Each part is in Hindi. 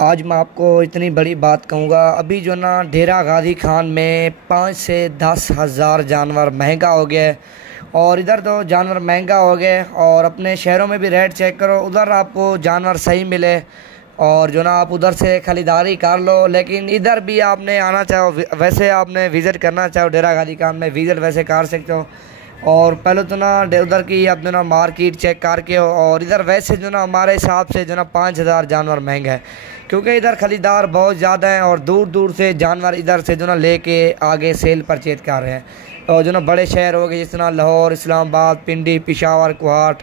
आज मैं आपको इतनी बड़ी बात कहूँगा। अभी जो ना डेरा गाजी खान में 5 से 10 हज़ार जानवर महंगा हो गया है और इधर तो जानवर महंगा हो गए। और अपने शहरों में भी रेट चेक करो, उधर आपको जानवर सही मिले और जो ना आप उधर से खरीदारी कर लो। लेकिन इधर भी आपने आना चाहो, वैसे आपने विज़िट करना चाहो डेरा गाजी खान में, विज़िट वैसे कर सकते हो। और पहले तो ना उधर की आप जो ना मार्केट चेक करके हो। और इधर वैसे जो ना हमारे हिसाब से जो ना 5,000 जानवर महंगा है, क्योंकि इधर खरीदार बहुत ज़्यादा हैं और दूर दूर से जानवर इधर से जो ना लेके आगे सेल परचेज कर रहे हैं। और जो ना बड़े शहर हो गए जिस तरह लाहौर, इस्लामाबाद, पिंडी, पेशावर, कोहाट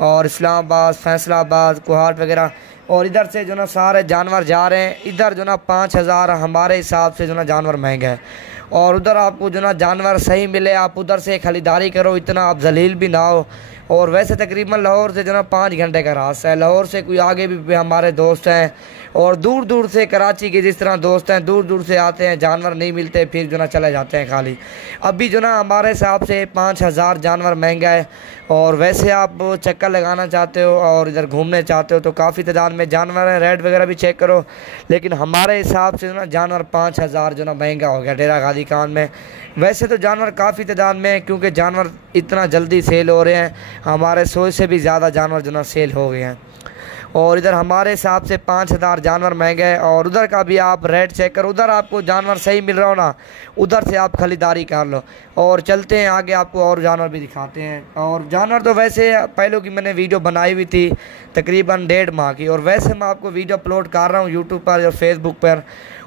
और इस्लामाबाद, फैसलाबाद, कोहाट वगैरह, और इधर से जो ना सारे जानवर जा रहे हैं। इधर जो ना 5,000 हमारे हिसाब से जो ना जानवर महंगा है। और उधर आपको जो ना जानवर सही मिले, आप उधर से खरीदारी करो, इतना आप जलील भी ना हो। और वैसे तकरीबन लाहौर से जो ना 5 घंटे का रास्ता है। लाहौर से कोई आगे भी हमारे दोस्त हैं और दूर दूर से कराची के जिस तरह दोस्त हैं दूर दूर से आते हैं, जानवर नहीं मिलते फिर जो ना चले जाते हैं खाली। अभी जो ना हमारे हिसाब से 5,000 जानवर महंगा है। और वैसे आप चक्कर लगाना चाहते हो और इधर घूमने चाहते हो तो काफ़ी तादाद में जानवर हैं, रेट वगैरह भी चेक करो। लेकिन हमारे हिसाब से जो ना जानवर 5,000 जो ना महंगा हो गया डेरा गाजी खान में। वैसे तो जानवर काफ़ी तादाद में, क्योंकि जानवर इतना जल्दी सेल हो रहे हैं, हमारे सोच से भी ज़्यादा जानवर जो ना सेल हो गए हैं। और इधर हमारे हिसाब से 5,000 जानवर महंगे हैं। और उधर का भी आप रेट चेक करो, उधर आपको जानवर सही मिल रहा हो ना, उधर से आप खरीदारी कर लो। और चलते हैं आगे, आपको और जानवर भी दिखाते हैं। और जानवर तो वैसे पहले की मैंने वीडियो बनाई हुई थी तकरीबन 1.5 माह की, और वैसे मैं आपको वीडियो अपलोड कर रहा हूँ यूट्यूब पर और फेसबुक पर।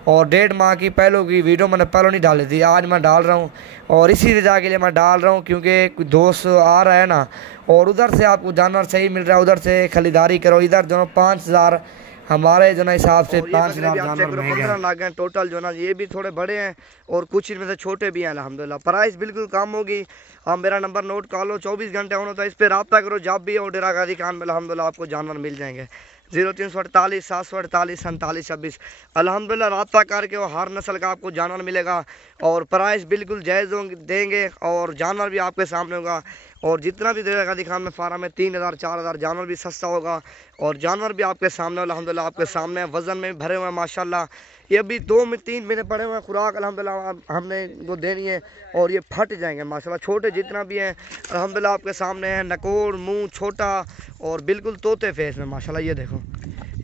और 1.5 माह की पहले की वीडियो मैंने पहले नहीं डाली थी, आज मैं डाल रहा हूँ। और इसी वजह के लिए मैं डाल रहा हूँ क्योंकि कोई दोस्त आ रहा है ना, और उधर से आपको जानवर सही मिल रहा है, उधर से खरीदारी करो। इधर जो 5,000 हमारे जो ना हिसाब से 5,000 जानवर महंगे हैं। 15 लाख हैं टोटल जो ना, ये भी थोड़े बड़े हैं और कुछ इनमें से छोटे भी हैं अल्हम्दुलिल्लाह। प्राइस बिल्कुल कम होगी। आप मेरा नंबर नोट कर लो, 24 घंटे होना था, इस पर रब्ता करो जब भी और डेरा गाजी खान में अल्हम्दुलिल्लाह आपको जानवर मिल जाएंगे। 0348 748 47 26 अल्हम्दुलिल्लाह रब्ता करके और हर नस्ल का आपको जानवर मिलेगा। और प्राइस बिल्कुल जायज़ देंगे और जानवर भी आपके सामने होगा। और जितना भी डेरा गाजी खान में फार्म है 3,000 4,000 जानवर भी सस्ता होगा और जानवर भी आपके सामने अल्हम्दुलिल्लाह आपके सामने वज़न में भरे हुए हैं माशाल्लाह। ये अभी 2-3 महीने पड़े हुए हैं, खुराक अल्हम्दुलिल्लाह हमने इनको देनी है और ये फट जाएंगे माशाल्लाह। छोटे जितना भी हैं अल्हम्दुलिल्लाह आपके सामने हैं, नकोड़ मुंह छोटा और बिल्कुल तोते फेस में माशाल्लाह। ये देखो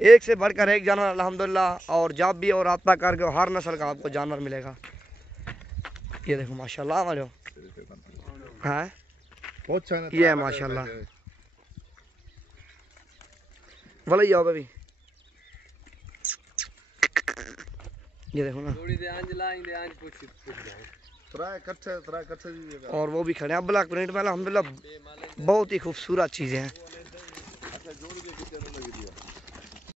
एक से बढ़कर एक जानवर अल्हम्दुलिल्लाह। और जब भी और रब्ता करके हर नस्ल का आपको जानवर मिलेगा। ये देखो माशाल्लाह वाले हाँ ये है माशाल्लाह वाला ही भी। ये देखो ना और वो भी खड़े हैं ब्लैक प्रिंट में अल्हम्दुलिल्लाह, बहुत ही खूबसूरत चीज़ें हैं।